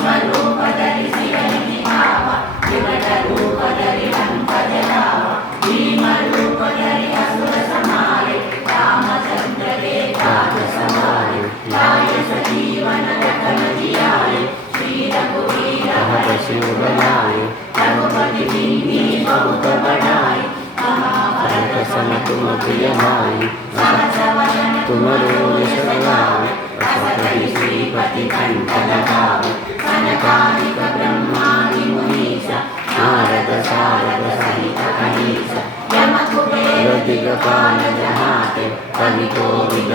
ರೂಪದಲ್ಲಿ ಸಿಗಲಿ ಭಾವ ವಿಕಟ ರೂಪದಲ್ಲಿ ಲಂಕಜಲಾವ ಭೀಮ ರೂಪದಲ್ಲಿ ಅಸುರ ಸಮಾರೆ ರಾಮಚಂದ್ರಗೆ ರಾಜ ಸವಾರಿ लाय सजीवन रतन जियाए श्री रघुवीर हर शिव बनाए रघुपति कीन्ही बहुत बढ़ाए महाभारत सम तुम प्रिय भाई सहस वदन तुम रोग सगावे असकहि श्रीपति कंठ लगावे सनकादिक ब्रह्मादि मुनीसा नारद सारद सहित अहिसा यम कुबेर दिगपाल जहाते कवि कोविद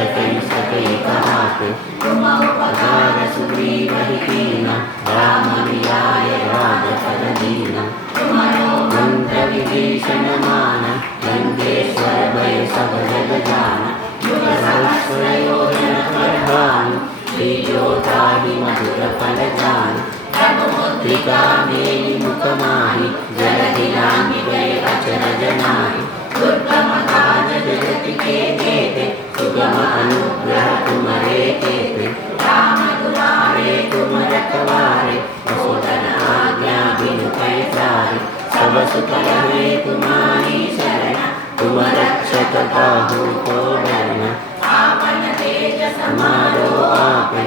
सके कहाते तुम उपकार सुग्रीव कीना राम मिलाय राजपद दीना तुम्हारो मंत्र विभीषण माना लंकेश्वर भय सब जग जाना युग सहस्र योजन प्रधान श्री जोताहि मधुर फल जान रघुमुद्रिका मेलि मुख माहि जलधि लांघि गए अचरज नाहि दुर्गम काज जगति के जेते सुगम अनुग्रह तुम्हारे केते राम दुलारे तुम रखवारे असुतन आज्ञा बिनु पैसारे सब सुख लहे तुम्हारी शरण तुम रक्षक काहू को डरना आपन तेज समारो आपे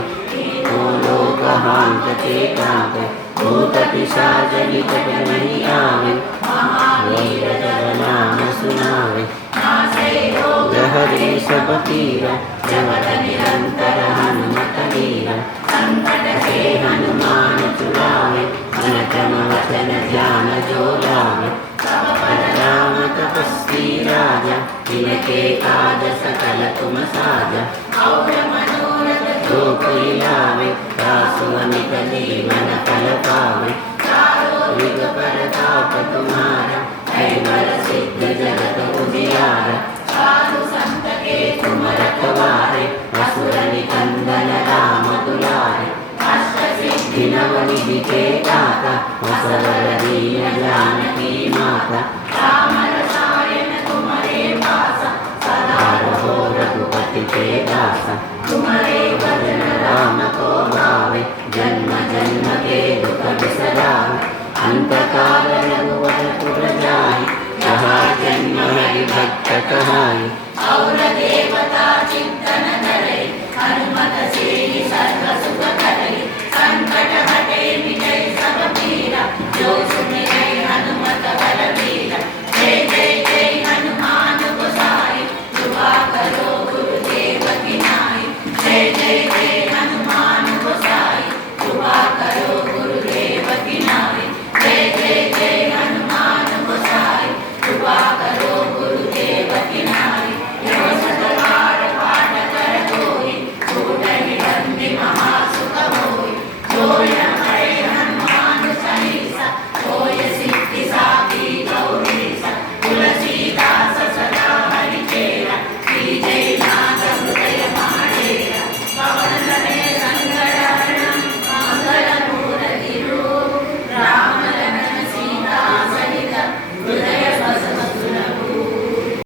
लोक हांकते कांपे भूत पिशाच निकट नहीं आवे महावीर जब नाम सुनावे नासे रोग हरे सब पीरा जगत निरंतर हनुमत वीरा संकट से हनुमान छुड़ावे मन क्रम वचन ध्यान जो लावे सब पर राम तपस्वी राजा जिनके काज सकल तुम साजा और मनोरथ जो कोई लावे दासु अमित जीवन फल पावे चारों युग प्रताप तुम्हारा है बर सिद्ध जगत उजियारा साधु संत के तुम रखवारे असुर निकंदन राम दुलारे अष्ट सिद्धि नव निधि के दाता असवर दीन जानकी माता राम रसायन तुम्हारे पासा सदा रहो रघुपति के दासा तुम्हारे भजन राम को भावे जन्म